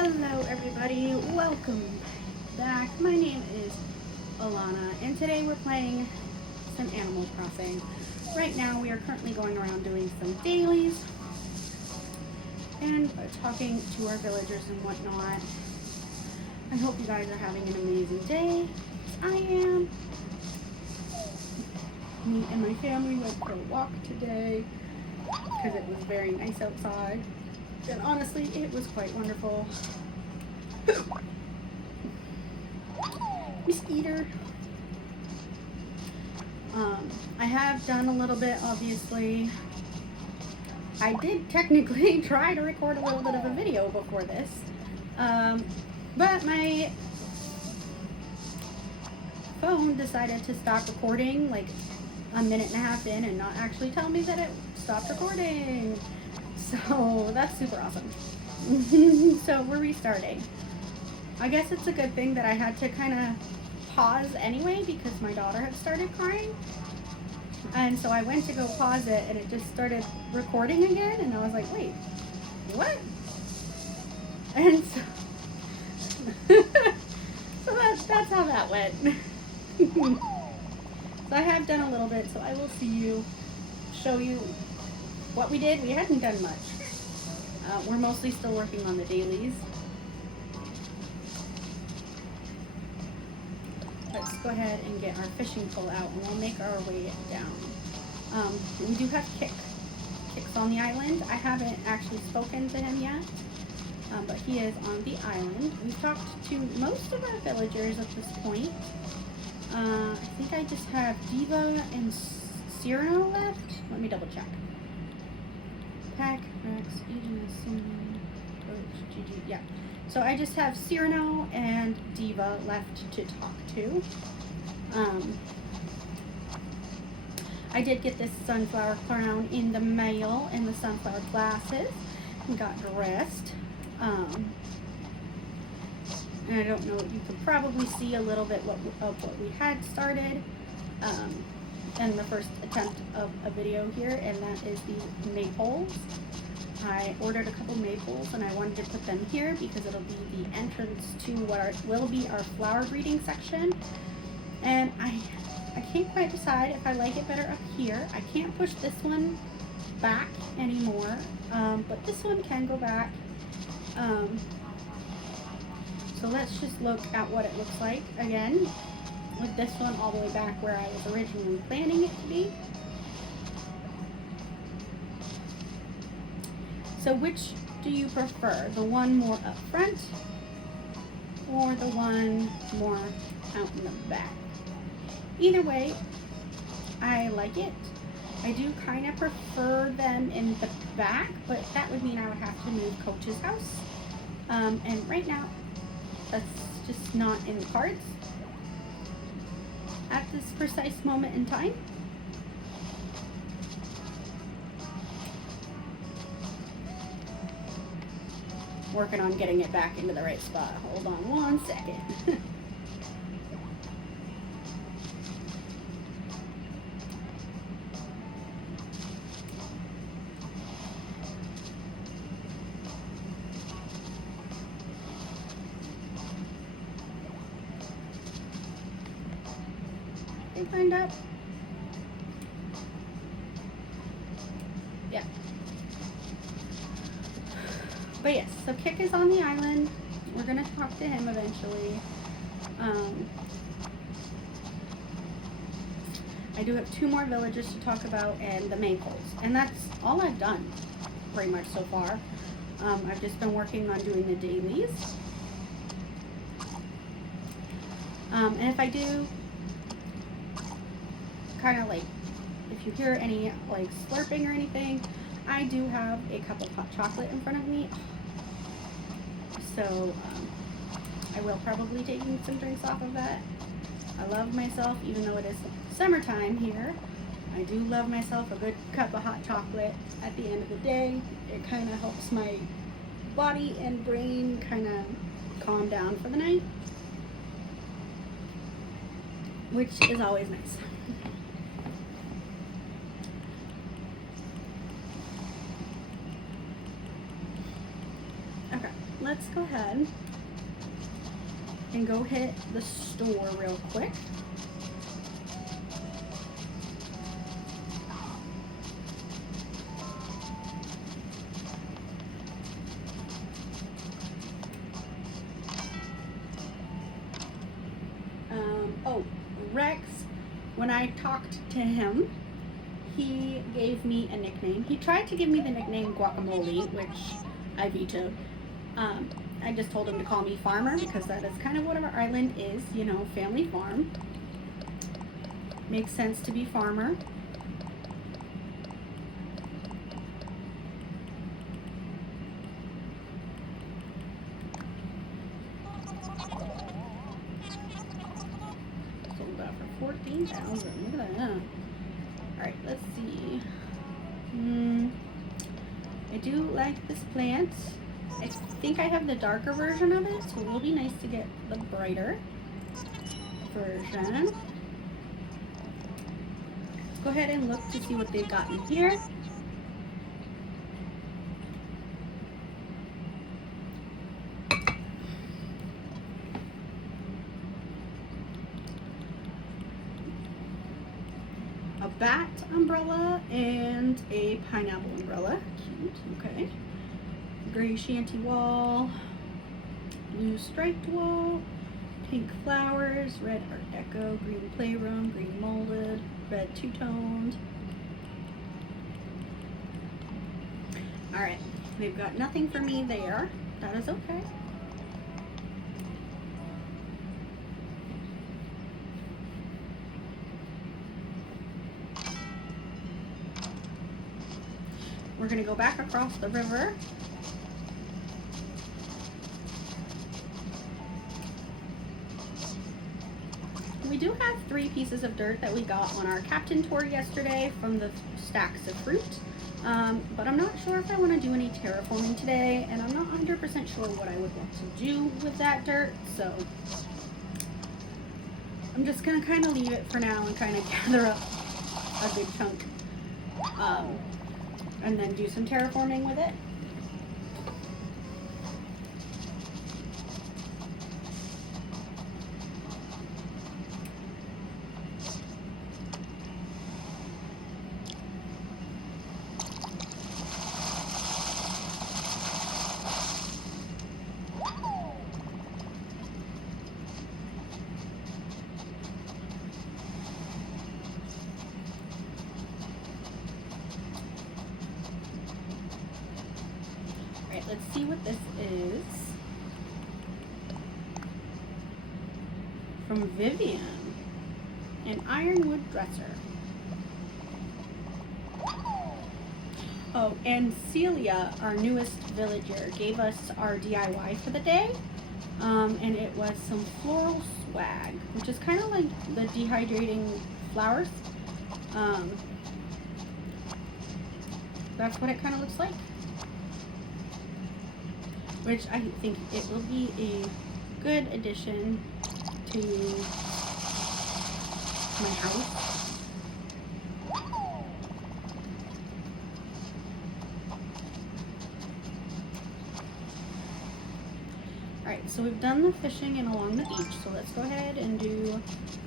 Hello everybody, welcome back. My name is Alana and today we're playing some Animal Crossing. Right now we are currently going around doing some dailies and talking to our villagers and whatnot. I hope you guys are having an amazing day. I am. Me and my family went for a walk today because it was very nice outside. And honestly, it was quite wonderful. Mosquito. I have done a little bit, obviously. I did technically try to record a little bit of a video before this. But my phone decided to stop recording like a minute and a half in and not actually tell me that it stopped recording. So that's super awesome. So we're restarting. I guess it's a good thing that I had to kind of pause anyway because my daughter had started crying. And so I went to go pause it and it just started recording again and I was like, wait, what? And so, so that's how that went. So I have done a little bit, so I will show you what we did. We hadn't done much. We're mostly still working on the dailies. Let's go ahead and get our fishing pole out and we'll make our way down. We do have Kick's on the island. I haven't actually spoken to him yet, but he is on the island. We've talked to most of our villagers at this point. I think I just have Diva and Cyrano left. Let me double check. Pack, Rex, yeah. So I just have Cyrano and Diva left to talk to. I did get this sunflower crown in the mail and the sunflower glasses and got dressed. And I don't know, you can probably see a little bit of what we had started in the first attempt of a video here, and that is the maypoles. I ordered a couple maypoles and I wanted to put them here because it'll be the entrance to what will be our flower breeding section. And I can't quite decide if I like it better up here. I can't push this one back anymore, but this one can go back. So let's just look at what it looks like again with this one all the way back where I was originally planning it to be. So which do you prefer? The one more up front or the one more out in the back? Either way, I like it. I do kind of prefer them in the back, but that would mean I would have to move Coach's house. And right now, that's just not in the cards at this precise moment in time. Working on getting it back into the right spot. Hold on one second. Lined up. Yeah. But yes, so Kick is on the island. We're gonna talk to him eventually. I do have 2 more villages to talk about and the maypoles, and that's all I've done pretty much so far. I've just been working on doing the dailies. And if I do kind of like, if you hear any like slurping or anything, I do have a cup of hot chocolate in front of me, so I will probably take some drinks off of that. I love myself, even though it is summertime here, I do love myself a good cup of hot chocolate at the end of the day. It kind of helps my body and brain kind of calm down for the night, which is always nice. let's go ahead and go hit the store real quick. Oh, Rex, when I talked to him, he gave me a nickname. He tried to give me the nickname Guacamole, which I vetoed. I just told him to call me Farmer because that is kind of what our island is, you know, family farm. Makes sense to be farmer. Sold out for 14,000. Look at that. Alright, let's see. I do like this plant. I think I have the darker version of it, so it will be nice to get the brighter version. Let's go ahead and look to see what they've got in here. A bat umbrella and a pineapple umbrella. Cute, okay. Gray shanty wall, blue striped wall, pink flowers, red art deco, green playroom, green molded, red two-toned. Alright, they've got nothing for me there. That is okay. We're going to go back across the river. We do have 3 pieces of dirt that we got on our captain tour yesterday from the stacks of fruit. But I'm not sure if I want to do any terraforming today, and I'm not 100% sure what I would want to do with that dirt, so I'm just going to kind of leave it for now and kind of gather up a good chunk, and then do some terraforming with it. Let's see what this is. From Vivian, an ironwood dresser. Oh, and Celia, our newest villager, gave us our DIY for the day. And it was some floral swag, which is kind of like the dehydrating flowers. That's what it kind of looks like. Which I think it will be a good addition to my house. Alright, so we've done the fishing and along the beach, so let's go ahead and do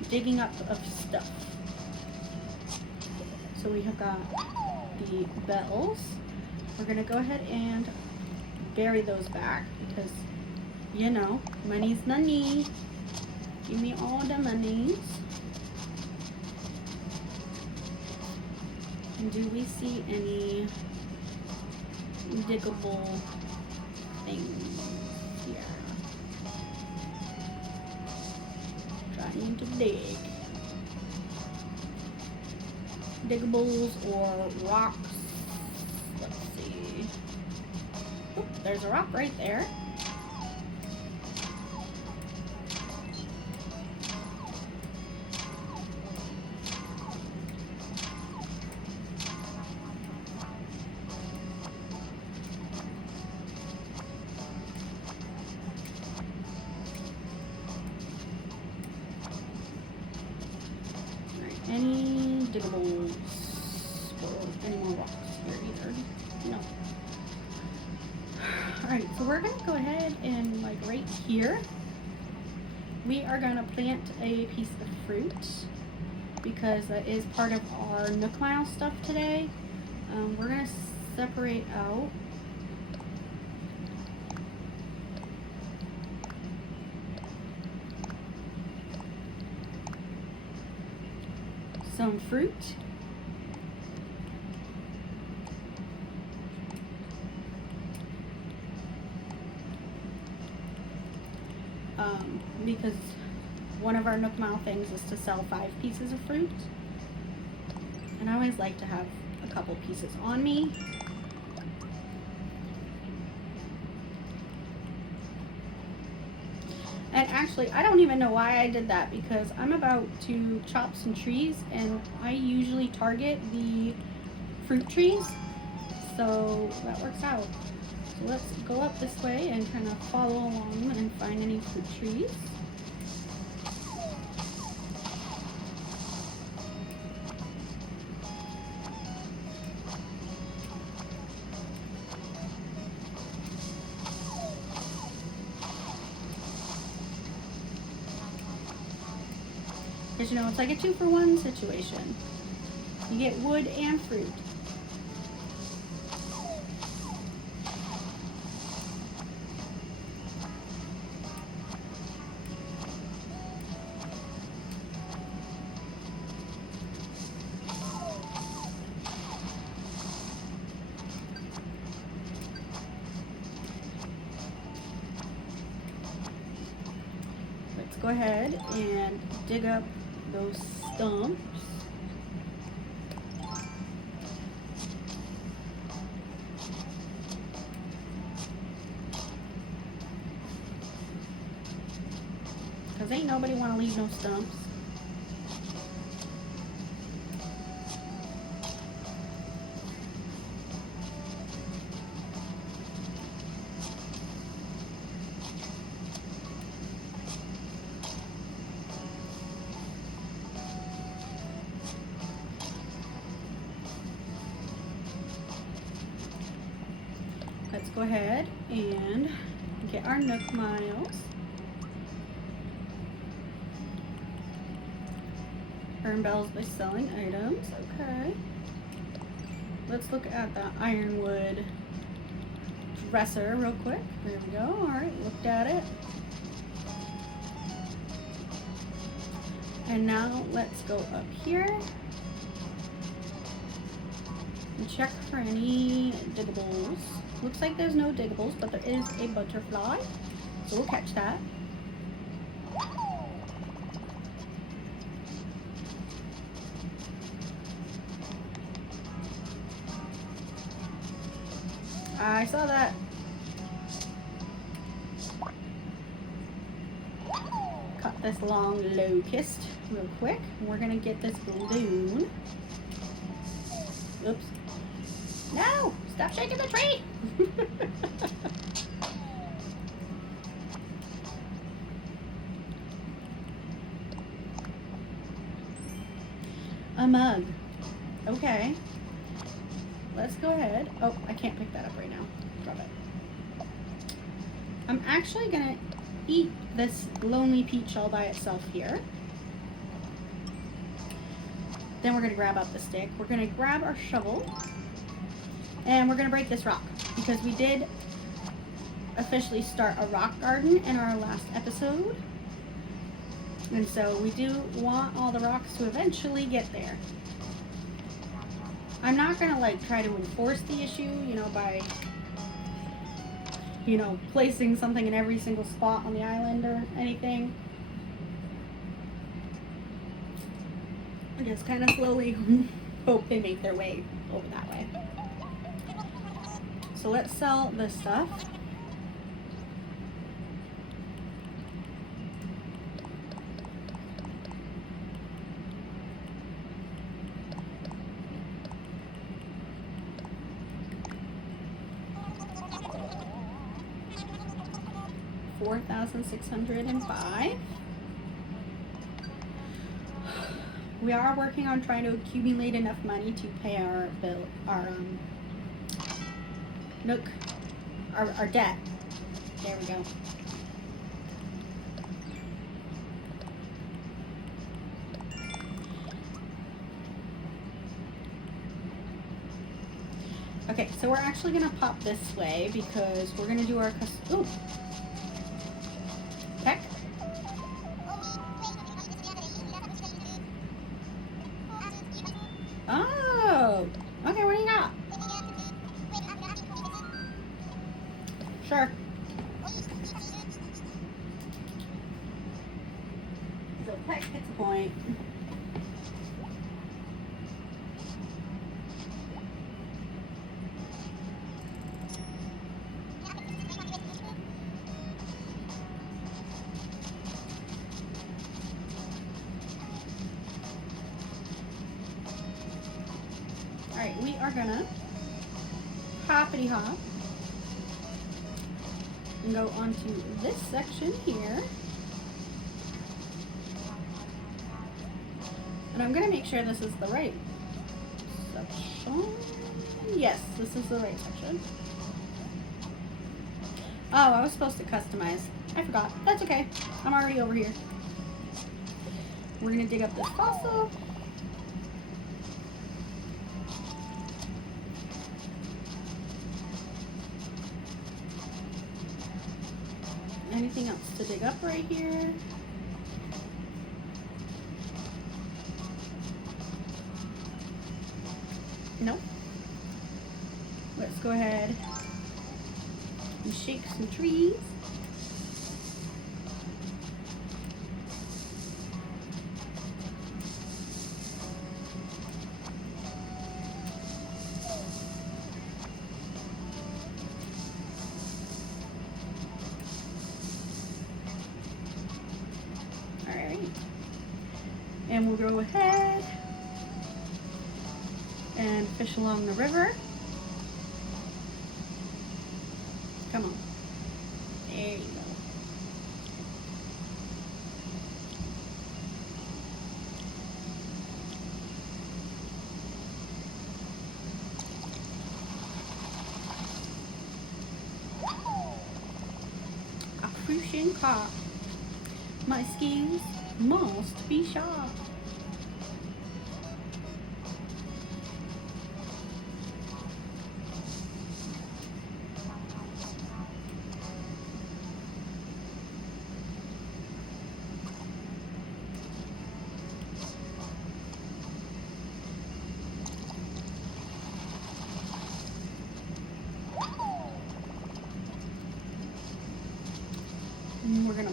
digging up of stuff. So we have got the bells. We're going to go ahead and bury those back because, you know, money's money. Give me all the monies. And do we see any diggable things here? Trying to dig. Diggables or rocks. Let's see. Oop, there's a rock right there. Any diggables or any more rocks here either? No. Alright, so we're going to go ahead and like right here, we are going to plant a piece of fruit because that is part of our Nook Mile stuff today. We're going to separate out some fruit. Because one of our Nook Mile things is to sell 5 pieces of fruit. And I always like to have a couple pieces on me. And actually, I don't even know why I did that because I'm about to chop some trees and I usually target the fruit trees. So that works out. So let's go up this way and kind of follow along and find any fruit trees. Because you know, it's like a 2-for-1 situation. You get wood and fruit. Let's go ahead and dig up those stumps. Because ain't nobody want to leave no stumps. Let's go ahead and get our Nook Miles. Earn bells by selling items. Okay. Let's look at the ironwood dresser real quick. There we go. Alright, looked at it. And now let's go up here and check for any diggables. Looks like there's no diggables, but there is a butterfly, so we'll catch that. I saw that. Cut this long locust real quick. We're gonna get this balloon. Oops. No! Stop shaking the tree! A mug. Okay. Let's go ahead. Oh, I can't pick that up right now. Drop it. I'm actually gonna eat this lonely peach all by itself here. Then we're gonna grab up the stick. We're gonna grab our shovel. And we're gonna break this rock because we did officially start a rock garden in our last episode. And so we do want all the rocks to eventually get there. I'm not gonna like try to enforce the issue, you know, by, you know, placing something in every single spot on the island or anything. I just kind of slowly hope they make their way over that way. So let's sell this stuff. $4,605. We are working on trying to accumulate enough money to pay our bill, our Nook our deck. There we go. Okay, so we're actually gonna pop this way because we're gonna do our ooh. Peck. Oh, okay, what do you got? Sure. So Peck hits a point. Alright, we are gonna hoppity hop and go onto this section here. And I'm gonna make sure this is the right section. Yes, this is the right section. Oh, I was supposed to customize. I forgot. That's okay. I'm already over here. We're gonna dig up this fossil. Anything else to dig up right here? Nope. Let's go ahead and shake some trees. And we'll go ahead and fish along the river. Come on. There you go. A fishing car. My skis must be sharp. And we're gonna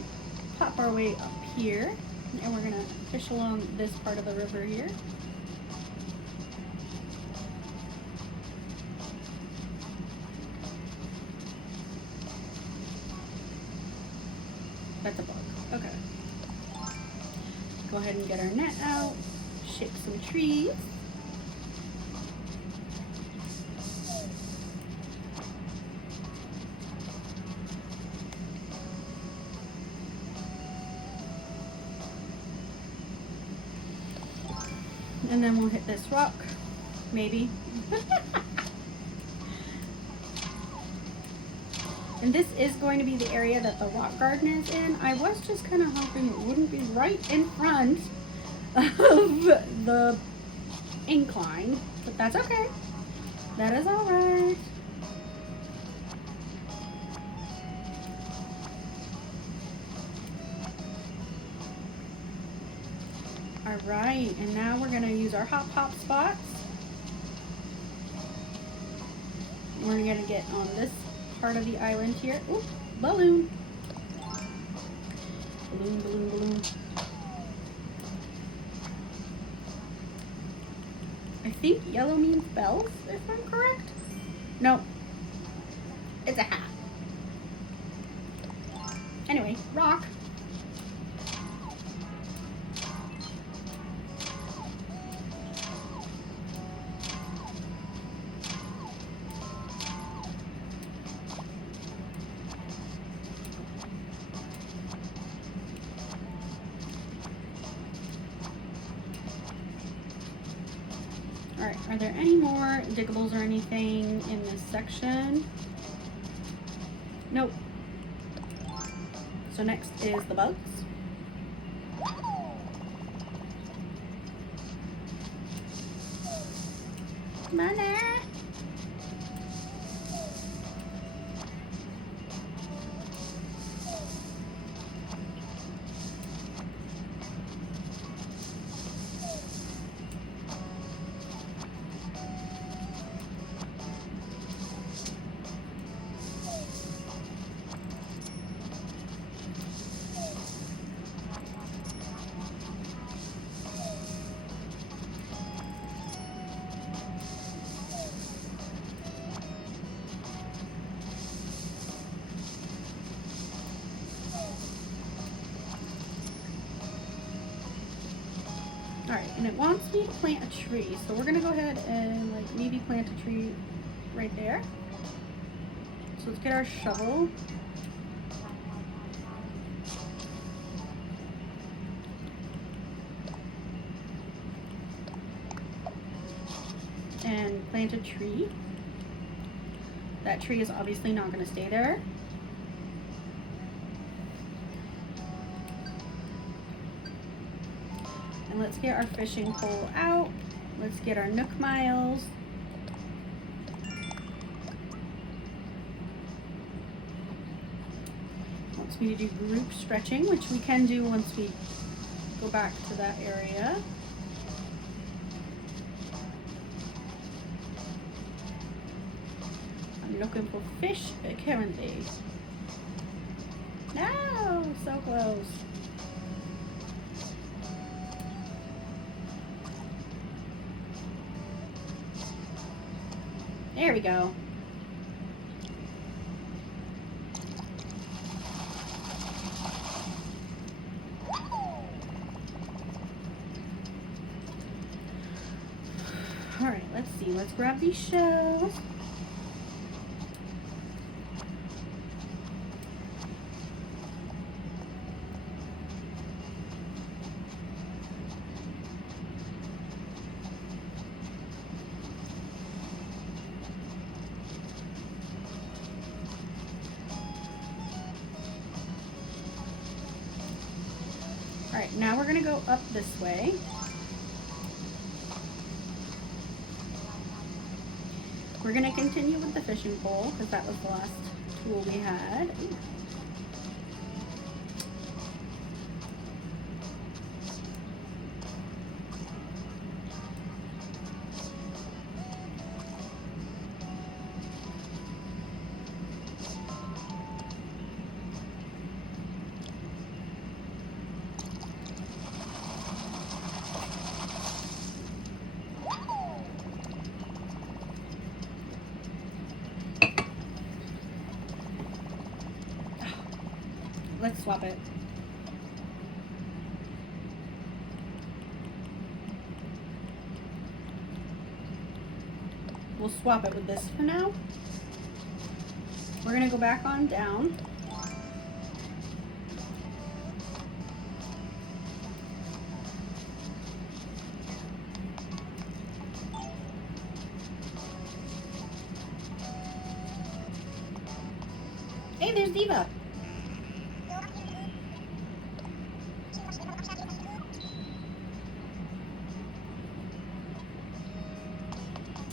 pop our way up here. And we're gonna fish along this part of the river here. That's a bug. Okay. Go ahead and get our net out. Shake some trees. And then we'll hit this rock, maybe. And this is going to be the area that the rock garden is in. I was just kind of hoping it wouldn't be right in front of the incline, but that's okay. That is all right. Alright, and now we're going to use our hop spots. We're going to get on this part of the island here. Ooh, balloon. Balloon, balloon, balloon. I think yellow means bells, if I'm correct. No, it's a hat. Anyway, rock. Alright, are there any more diggables or anything in this section? So next is the bugs. Money. Alright, and it wants me to plant a tree, so we're gonna go ahead and like maybe plant a tree right there. So let's get our shovel. And plant a tree. That tree is obviously not gonna stay there. And let's get our fishing pole out. Let's get our Nook Miles. Wants me to do group stretching, which we can do once we go back to that area. I'm looking for fish currently. No, so close. There we go. All right, let's see. Let's grab these shells. All right, now we're gonna go up this way. We're gonna continue with the fishing pole because that was the last tool we had. Ooh. Let's swap it. We'll swap it with this for now. We're gonna go back on down. Hey, there's Diva.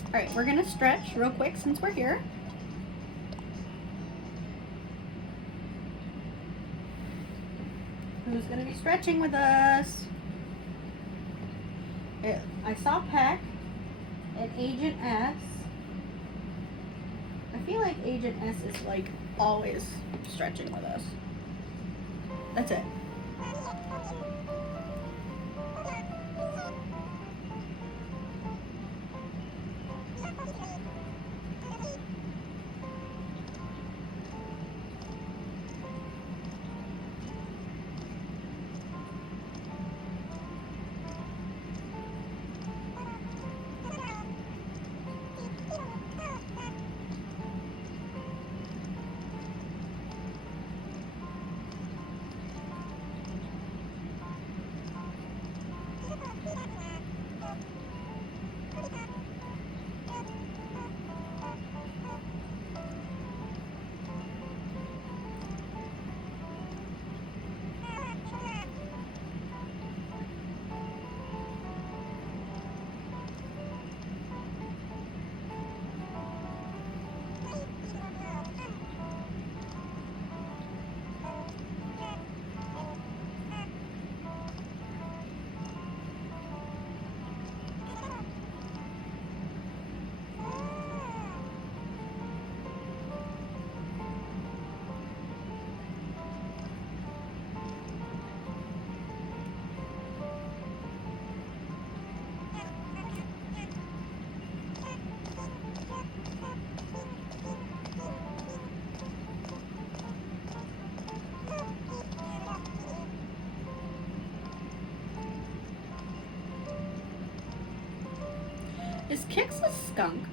All right, we're gonna stretch real quick since we're here. Who's gonna be stretching with us? I saw Peck and Agent S. I feel like Agent S is like always stretching with us. That's it. Is Kix a skunk?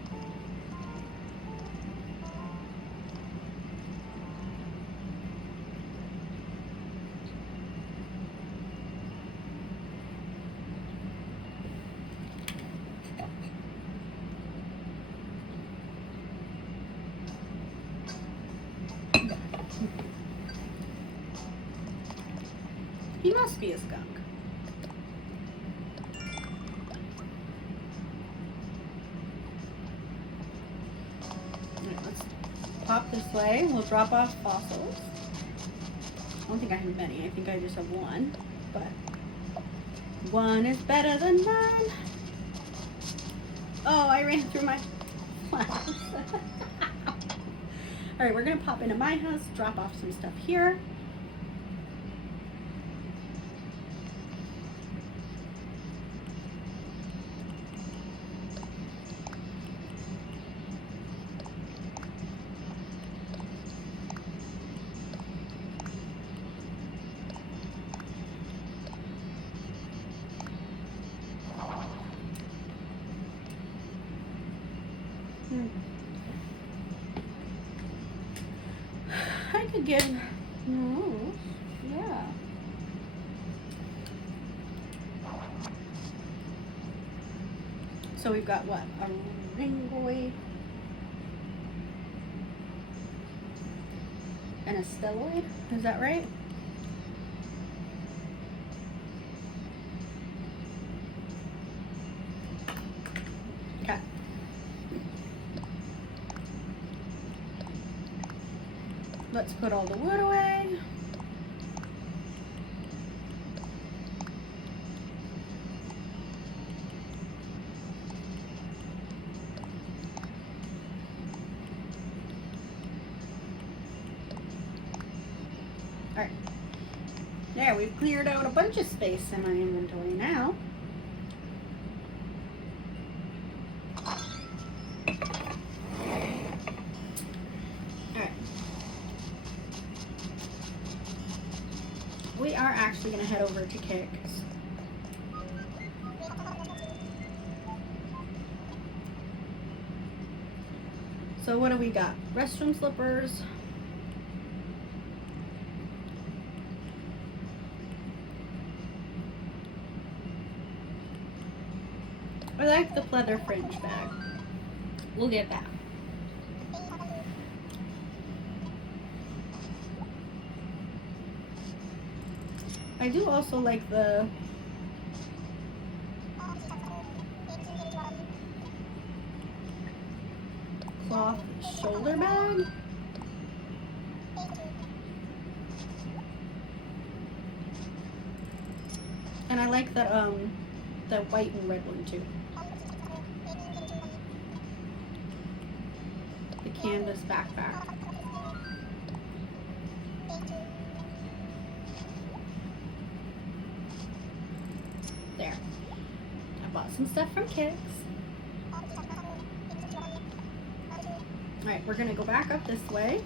He must be a skunk. Alright, let's pop this way. We'll drop off fossils. I don't think I have many. I think I just have one. But one is better than none. Oh, I ran through my flowers. Alright, we're going to pop into my house, drop off some stuff here. I could give, no, yeah. So we've got what? A ringoid and a stelloid, is that right? Okay. Let's put all the wood away. Alright. There, we've cleared out a bunch of space in my inventory now. We are actually going to head over to Kix. So what do we got? Restroom slippers. I like the pleather fringe bag. We'll get that. I do also like the cloth shoulder bag. And I like the white and red one too. The canvas backpack. There. I bought some stuff from Kix. Alright, we're going to go back up this way.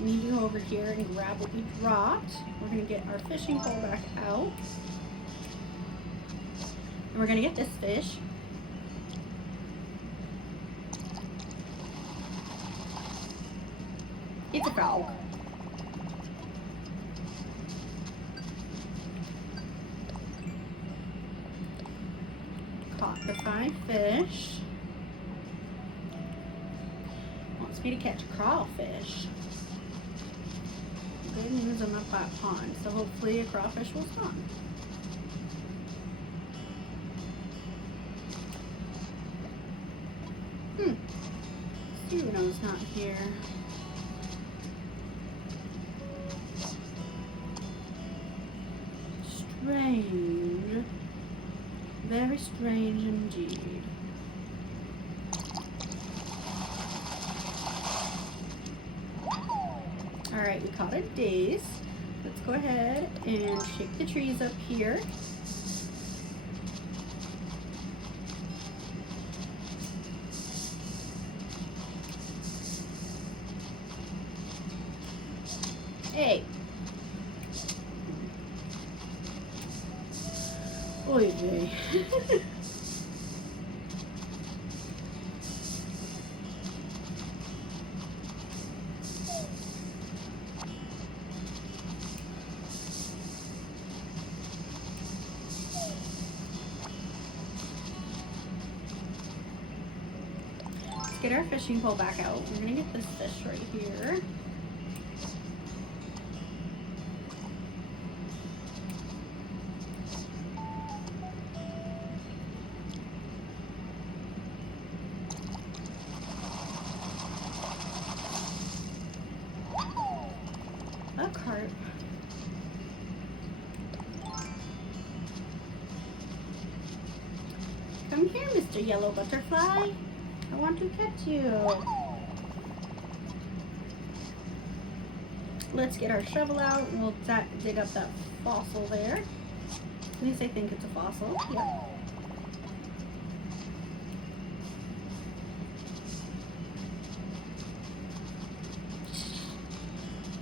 We need to go over here and grab what we dropped. We're going to get our fishing pole back out. And we're going to get this fish. It's a frog. Caught the 5 fish. Wants me to catch a crawfish. Good news, I'm up that pond, so hopefully a crawfish will spawn. Bruno's not here. Strange. Very strange indeed. Alright, we caught a dace. Let's go ahead and shake the trees up here. Oy vey. Let's get our fishing pole back out. We're gonna get this fish right here. A carp. Come here, Mr. Yellow Butterfly. I want to catch you. Let's get our shovel out and we'll dig up that fossil there. At least I think it's a fossil. Yep.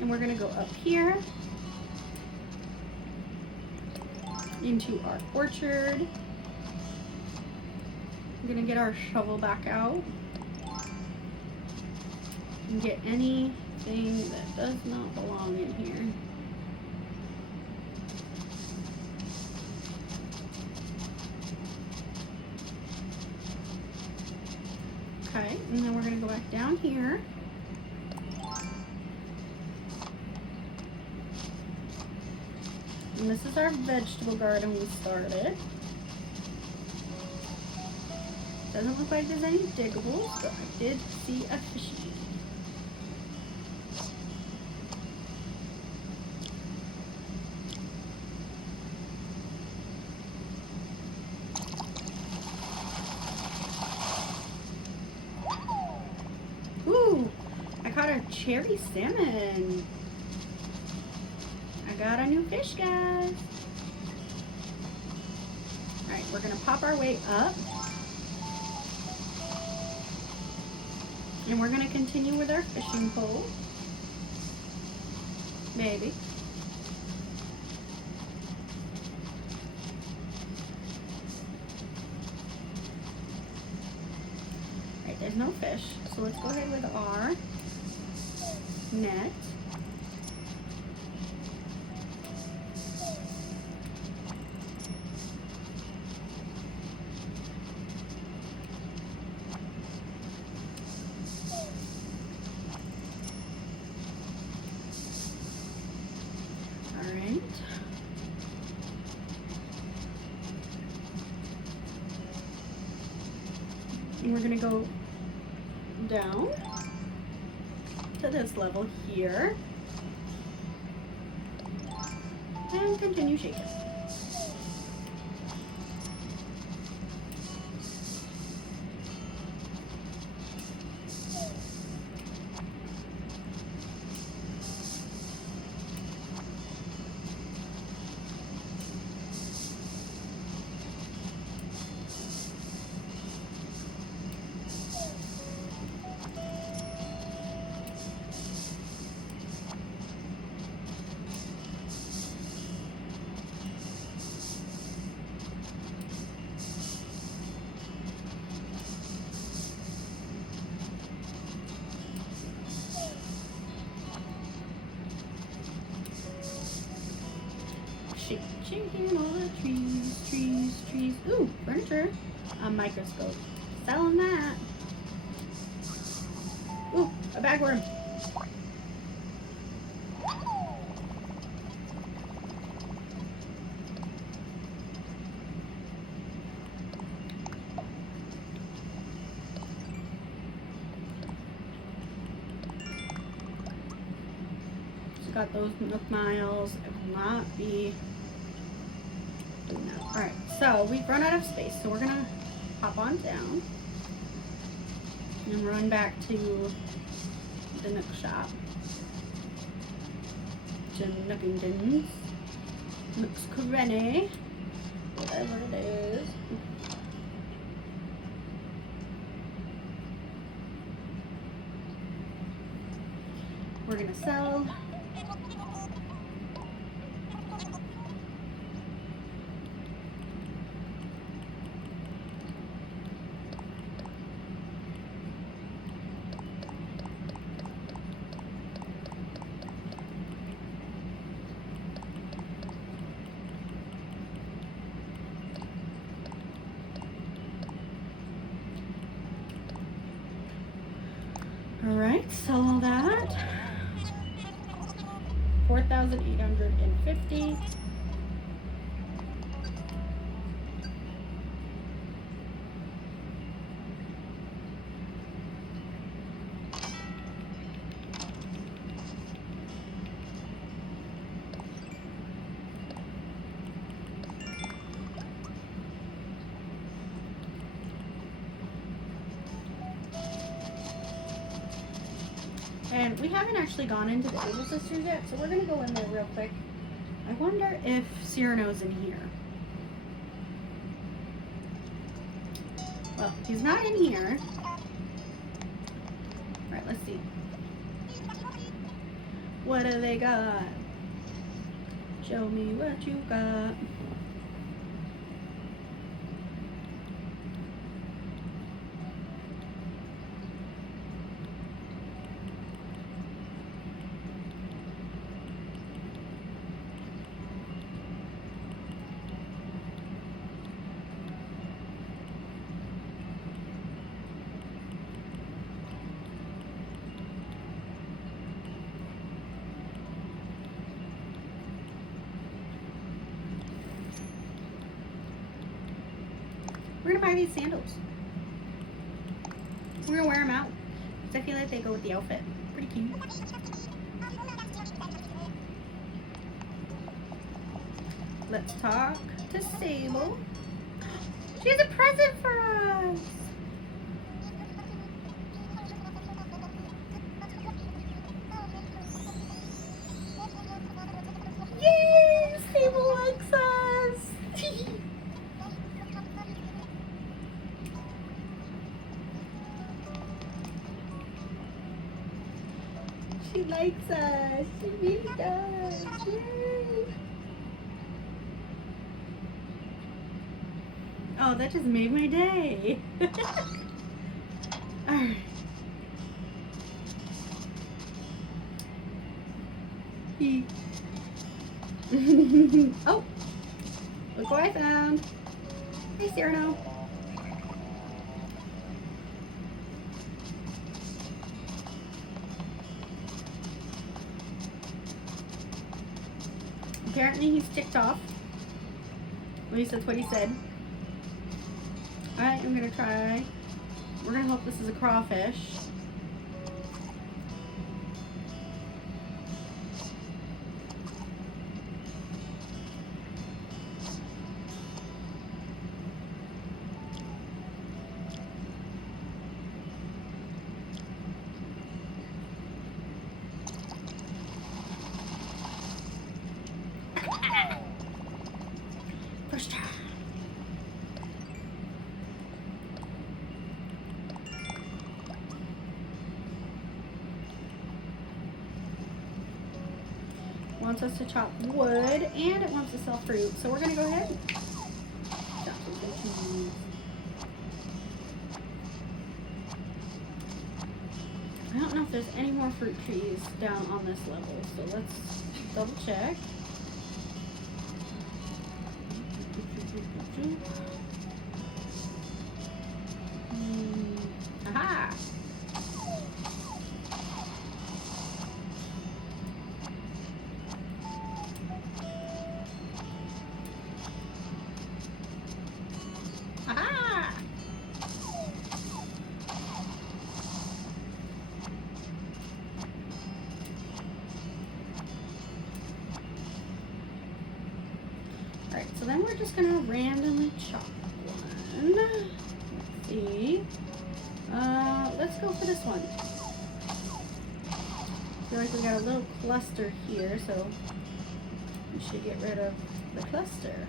And we're gonna go up here into our orchard. We're gonna get our shovel back out and get anything that does not belong in here. Okay, and then we're gonna go back down here. And this is our vegetable garden we started. Doesn't look like there's any diggables, but I did see a fishy. Ooh, I caught a cherry salmon. I got a new fish, guys. All right, we're gonna pop our way up. And we're gonna continue with our fishing pole. Maybe. All right, there's no fish. So let's go ahead with our net. Alright. And we're gonna go down to this level here and continue shaking. Shaking all the trees. Ooh, furniture. A microscope. Selling that. Ooh, a bagworm. It's got those Nook Miles. It will not be. No. Alright, so we've run out of space, so we're gonna hop on down and run back to the Nook shop. To Nookingtons. Nook's Crenny. Whatever it is. We're gonna sell. so that 4,850. And we haven't actually gone into the Able Sisters yet, so we're going to go in there real quick. I wonder if Cyrano's in here. Well, he's not in here. Alright, let's see. What do they got? Show me what you got. We're gonna buy these sandals. We're gonna wear them out because I feel like they go with the outfit. Pretty cute. Let's talk to Sable. She has a present for us. Yay! Sable likes us. She likes us. She really does. Yay. Oh, that just made my day. Alright. Oh! Look what I found. Hey, Cyrano. Apparently he's ticked off. At least that's what he said. Alright, I'm gonna try. We're gonna hope this is a crawfish. First try. Wants us to chop wood and it wants to sell fruit. So we're gonna go ahead and chop some trees. I don't know if there's any more fruit trees down on this level, so let's double check. Aha! Aha! Alright, so then we're just gonna randomly chop one. Let's see. Let's go for this one. I feel like we got a little cluster here, so we should get rid of the cluster.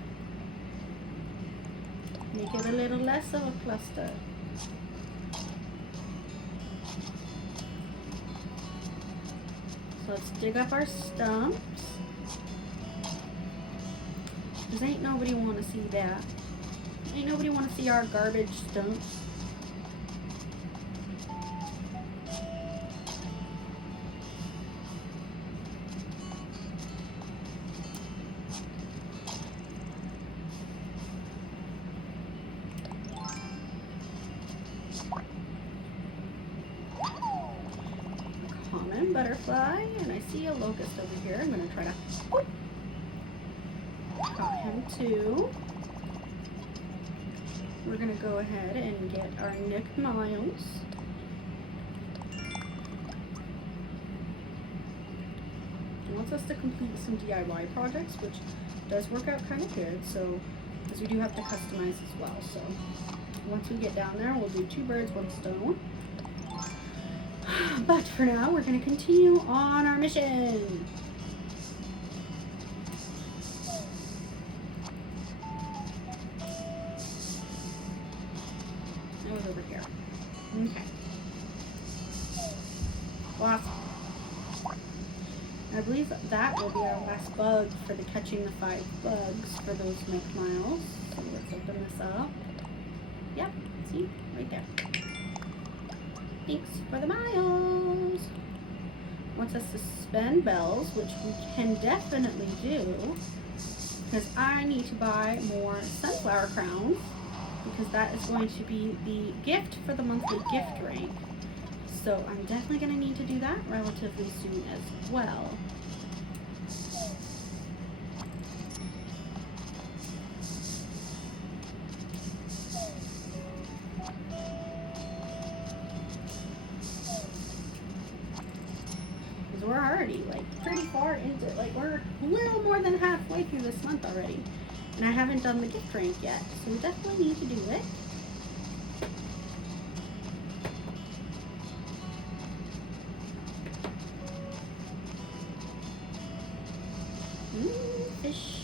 Make it a little less of a cluster. So let's dig up our stumps. Because ain't nobody want to see that. Ain't nobody want to see our garbage stumps. butterfly, and I see a locust over here. I'm going to try to whoop, got him too. We're going to go ahead and get our Nick Miles. He wants us to complete some DIY projects, which does work out kind of good, so because we do have to customize as well. So once we get down there, we'll do 2 birds, 1 stone. But for now, we're going to continue on our mission. It was over here. Okay. Last. I believe that will be our last bug for the catching the 5 bugs for those Nick Miles. So let's open this up. Yep, see? Right there. Thanks for the miles. Wants us to spend bells, which we can definitely do, because I need to buy more sunflower crowns, because that is going to be the gift for the monthly gift rank. So I'm definitely going to need to do that relatively soon as well. We're already like pretty far into it. Like we're a little more than halfway through this month already, and I haven't done the gift rank yet, so we definitely need to do it. Fish.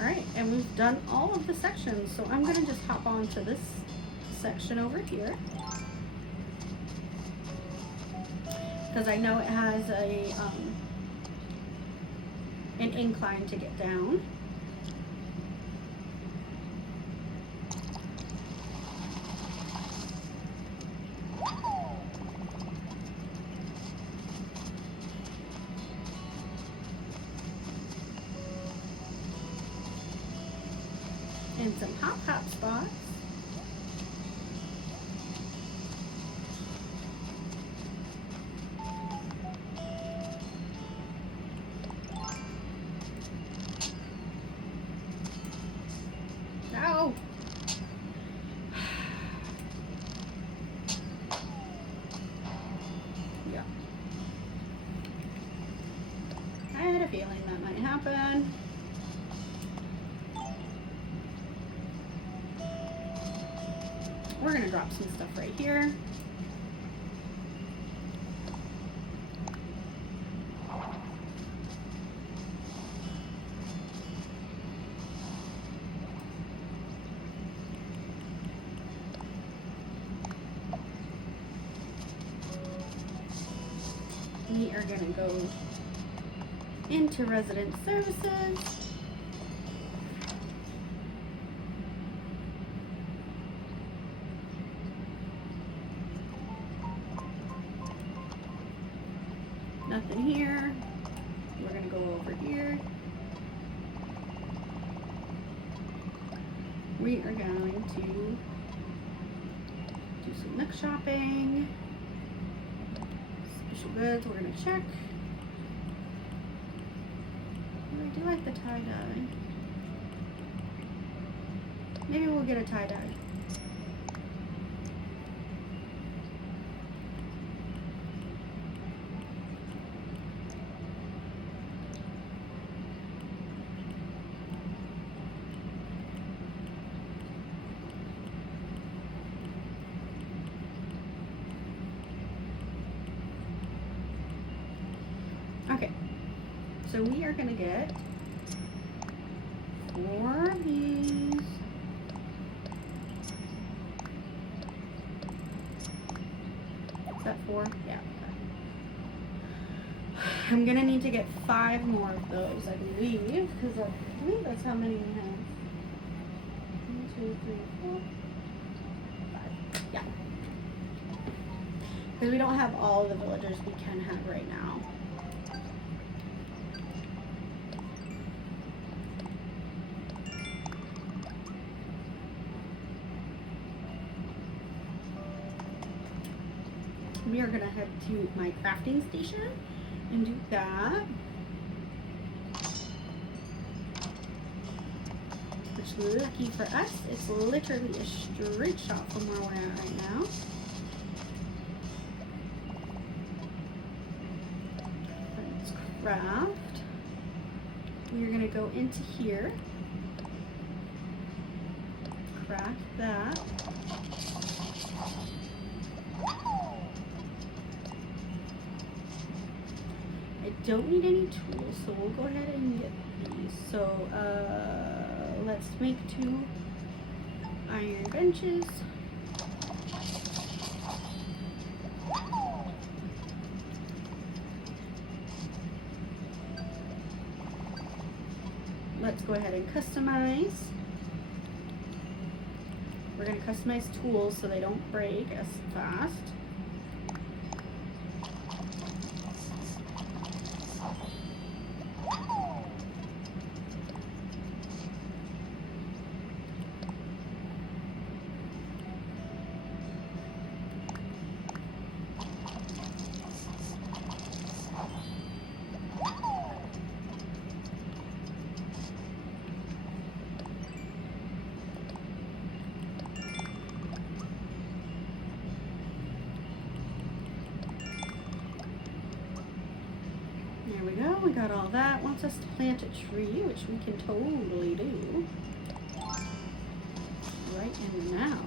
Alright, and we've done all of the sections, so I'm going to just hop on to this section over here, because I know it has a an incline to get down. And some hop spots. No. Yeah. I had a feeling that might happen. We're going to drop some stuff right here. We are going to go into resident services. Nothing here. We're going to go over here. We are going to do some Nook shopping. Special goods, we're going to check. I do like the tie-dye. Maybe we'll get a tie-dye. Okay, so we are going to get 4 of these. Is that 4? Yeah. I'm going to need to get 5 more of those, I believe, because I believe that's how many we have. 1, 2, 3, 4, 5. Yeah. because we don't have all the villagers we can have right now. We are gonna head to my crafting station and do that. Which, lucky for us, it's literally a straight shot from where we're at right now. Let's craft. We're gonna go into here. Craft that. I don't need any tools, so we'll go ahead and get these. So, let's make 2 iron benches. Let's go ahead and customize. We're going to customize tools so they don't break as fast. There we go, we got all that. Wants us to plant a tree, which we can totally do. Right in now.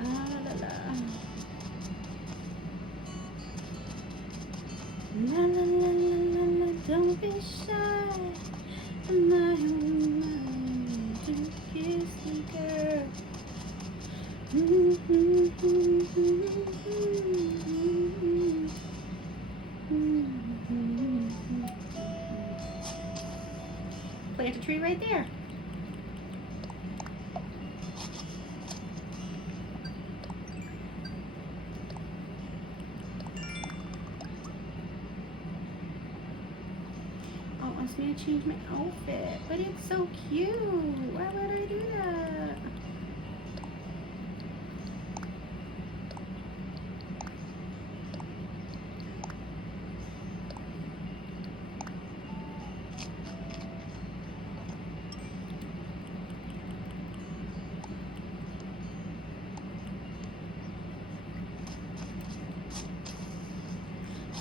La la la la la la, don't be shy. I'm not to kiss the girl. Plant a tree right there. Oh, it wants me to change my outfit, but it's so cute. Why would I do that?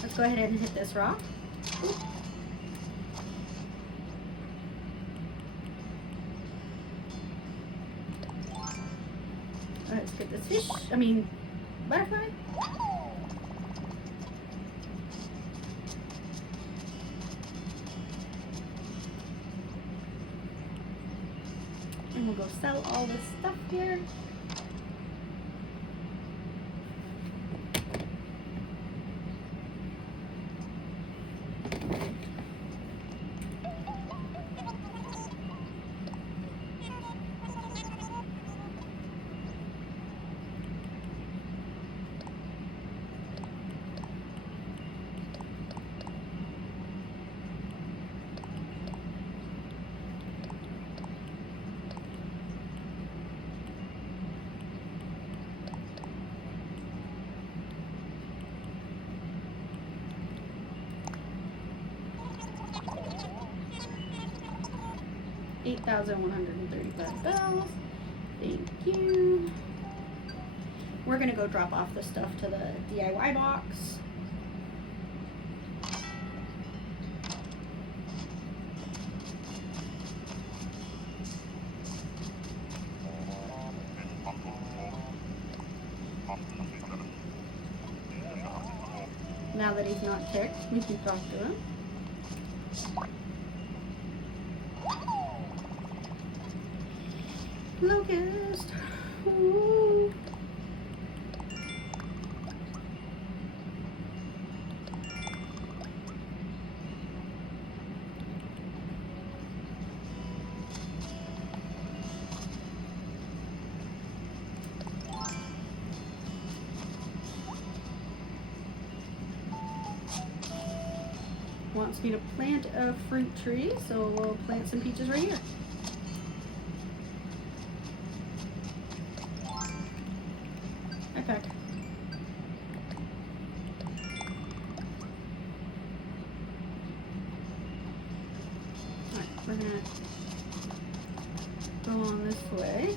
Let's go ahead and hit this rock. Let's get this fish, butterfly. And we'll go sell all this stuff here. $8,135. Thank you. We're gonna go drop off the stuff to the DIY box. Now that he's not ticked, we can talk to him. Locust. Ooh. wants me to plant a fruit tree, so we'll plant some peaches right here. Hi, Peck. Alright, we're gonna go on this way.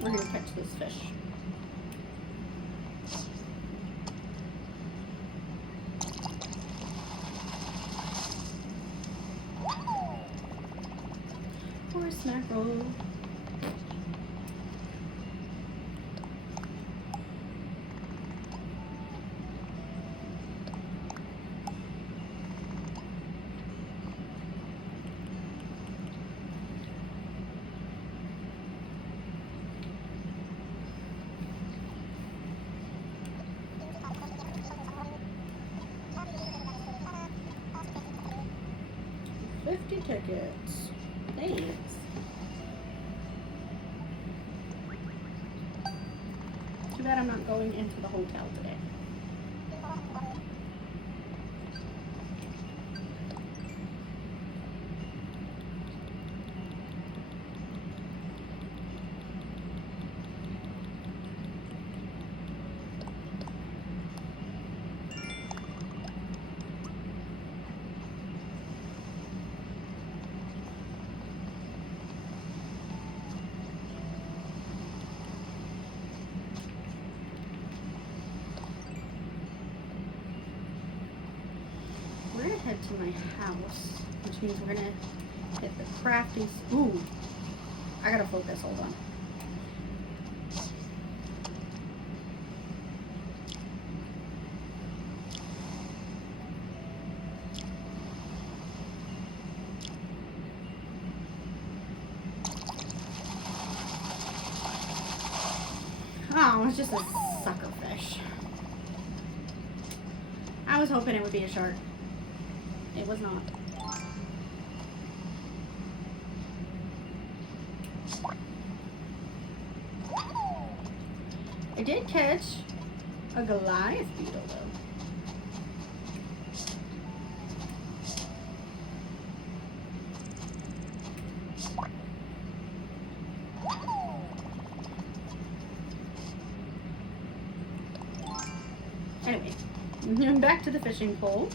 We're gonna catch this fish. Horse mackerel. $50 tickets. Thanks. Too bad I'm not going into the hotel today. We're gonna head to my house, which means we're gonna hit the crafty. Ooh, I gotta focus. Hold on. Oh, it's just a sucker fish. I was hoping it would be a shark. It was not. I did catch a Goliath beetle though. Anyway, back to the fishing pole.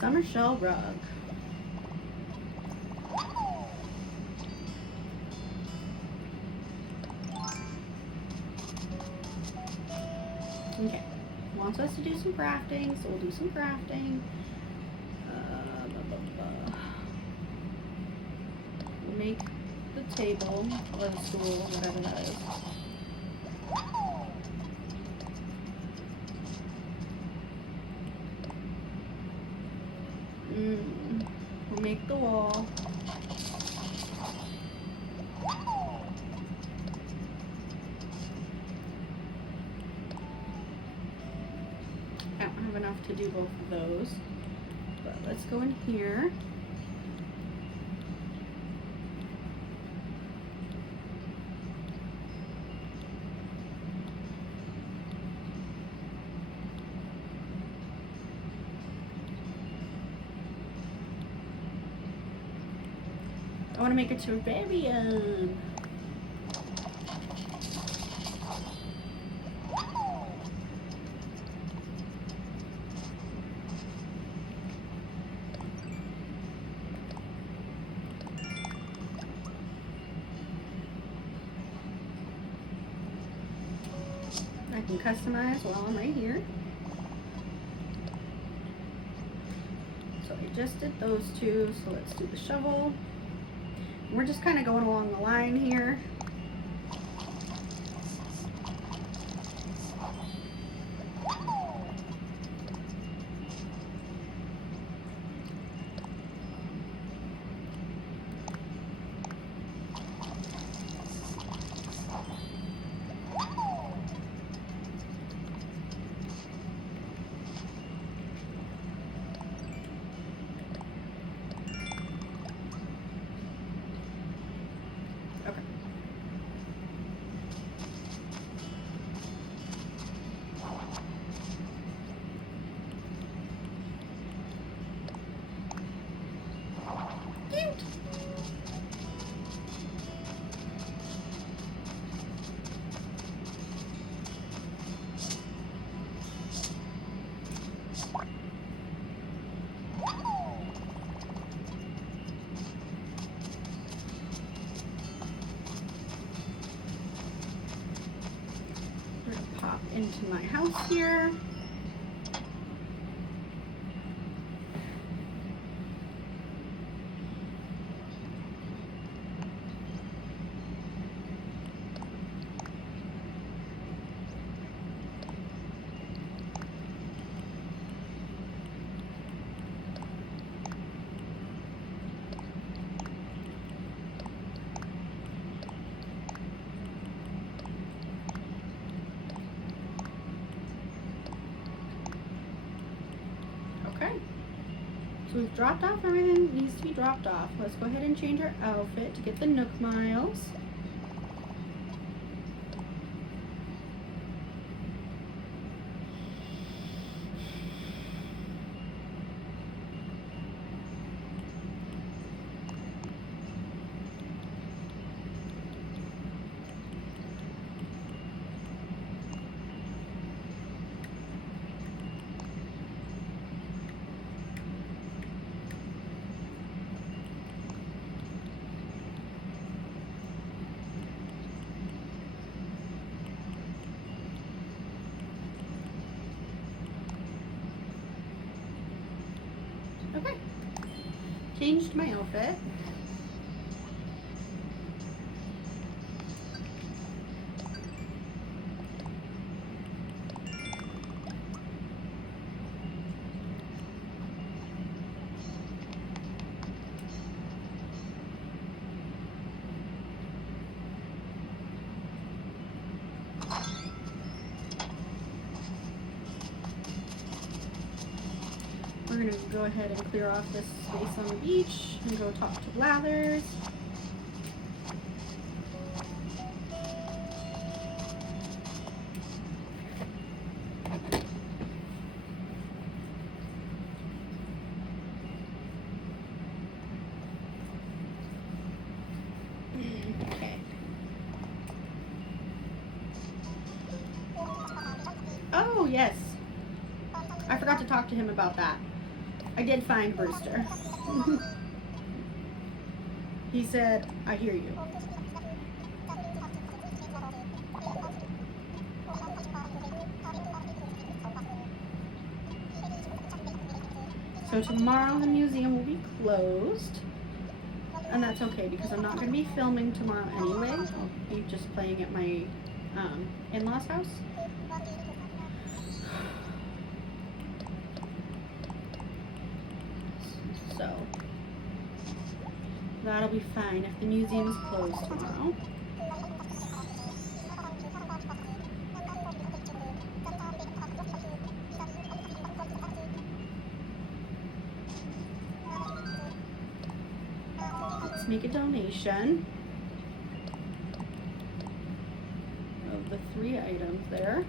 Summer shell rug. Okay, wants us to do some crafting, so we'll do some crafting. We'll make the table or the stool, whatever that is. We'll make the wall. I don't have enough to do both of those, but let's go in here. I want to make a terrarium. I can customize while I'm right here. So I just did those two, so let's do the shovel. We're just kind of going along the line here. Into my house here. So we've dropped off everything that needs to be dropped off. Let's go ahead and change our outfit to get the Nook miles. Okay, changed my outfit. We're going to go ahead and clear off this space on the beach and go talk to Blathers. Okay. Oh, yes. I forgot to talk to him about that. I did find Brewster. He said, I hear you. So tomorrow the museum will be closed. And that's okay because I'm not going to be filming tomorrow anyway. I'll be just playing at my in-laws' house. So that'll be fine if the museum is closed tomorrow. Let's make a donation of the 3 items there.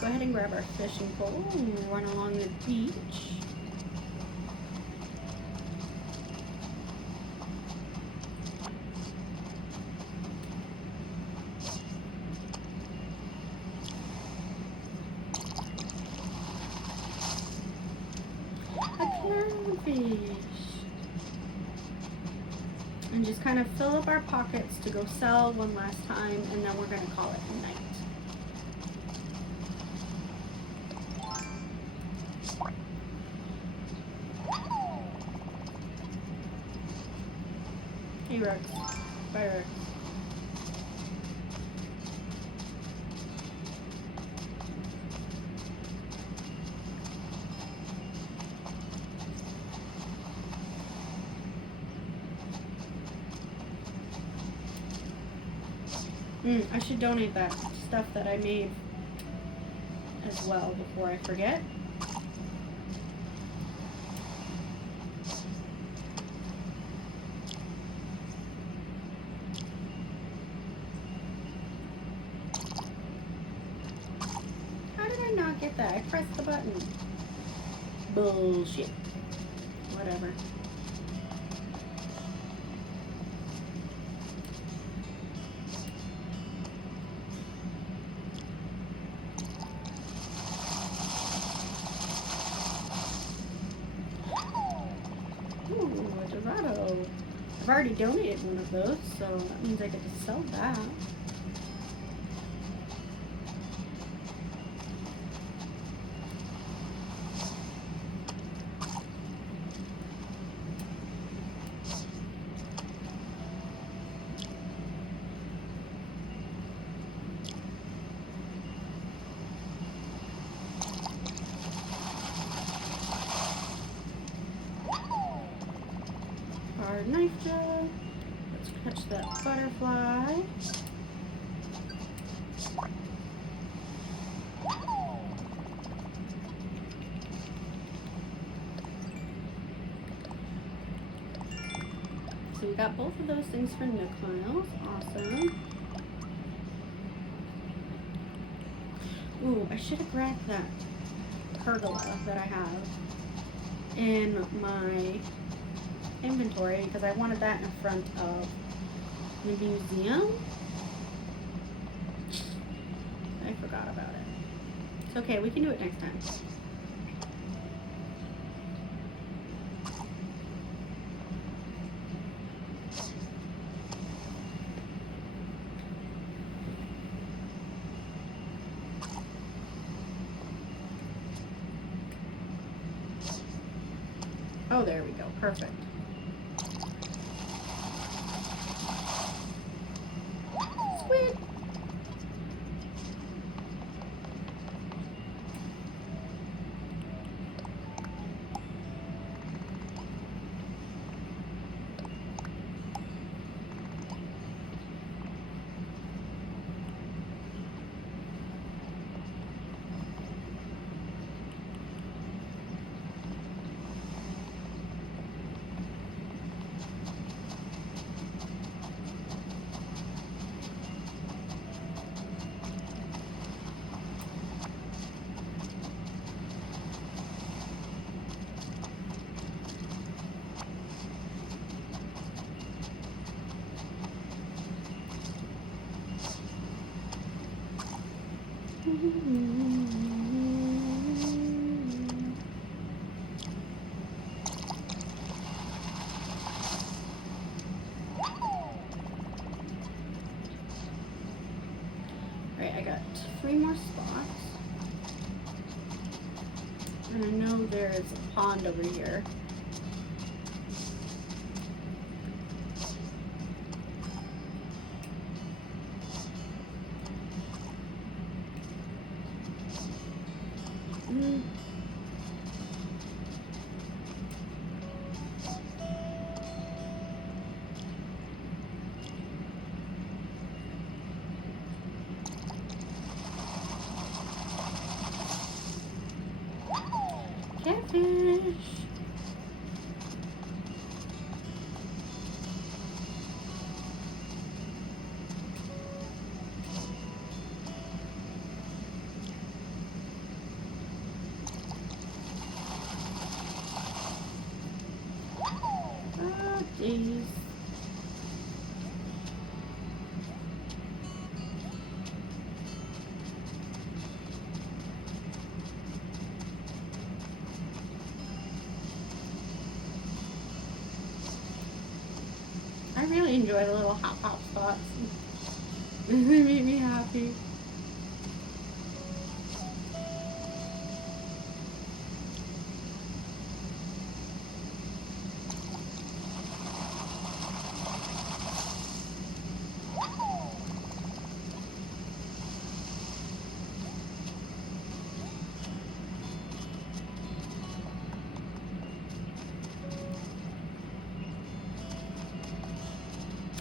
Go ahead and grab our fishing pole and run along the beach. clownfish. And just kind of fill up our pockets to go sell one last time, and then we're going to call it a night. Hey Rex. Bye Rex. I should donate that stuff that I made as well before I forget. How did I not get that? I pressed the button. Bullshit. Whatever. I've already donated one of those, so that means I get to sell that. Our knife jug. Let's catch that butterfly. So we got both of those things for nook miles. Awesome. Ooh, I should have grabbed that pergola that I have in my inventory because I wanted that in front of the museum. I forgot about it. It's okay, we can do it next time. Oh, there we go. Perfect. Squid. Right, I got 3 more spots. And I know there's a pond over here. Catfish. Oh, jeez. really enjoy the little hop spots. They make me happy.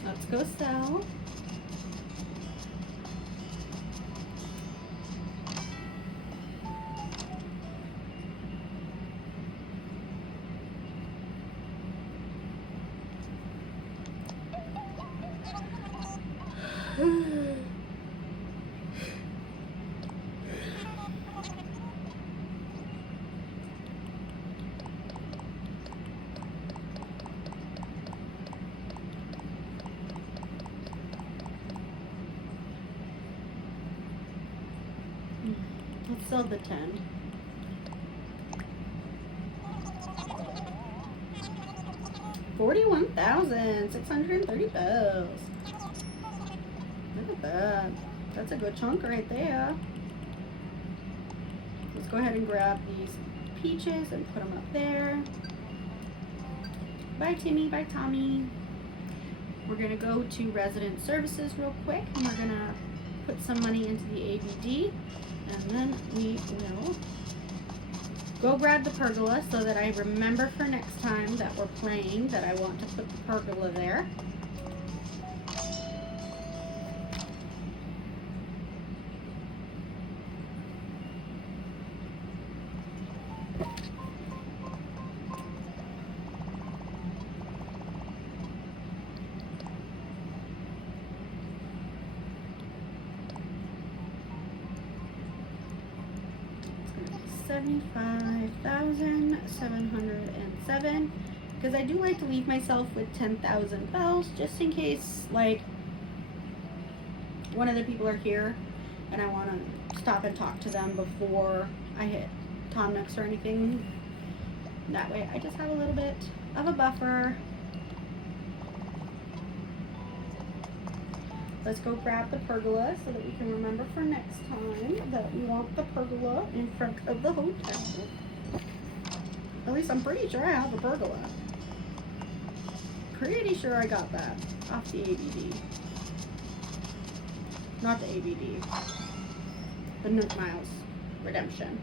Let's go sell. Let's sell the 10. $41,630. Look at that. That's a good chunk right there. Let's go ahead and grab these peaches and put them up there. Bye, Timmy. Bye, Tommy. We're going to go to resident services real quick, and we're going to put some money into the ABD, and then we will go grab the pergola so that I remember for next time that we're playing that I want to put the pergola there. $75,707, because I do like to leave myself with 10,000 bells just in case, like, one of the people are here and I want to stop and talk to them before I hit Tom Nooks or anything. That way I just have a little bit of a buffer. Let's go grab the pergola so that we can remember for next time that we want the pergola in front of the hotel. At least I'm pretty sure I have a pergola. Pretty sure I got that off the ABD. Not the ABD. The Nook Miles Redemption.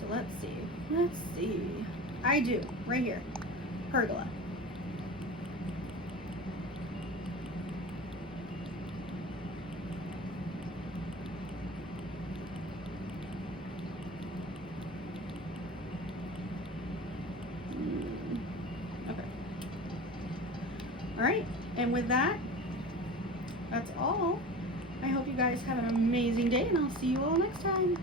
So let's see. Let's see. I do. Right here. Pergola. Alright, and with that, that's all. I hope you guys have an amazing day, and I'll see you all next time.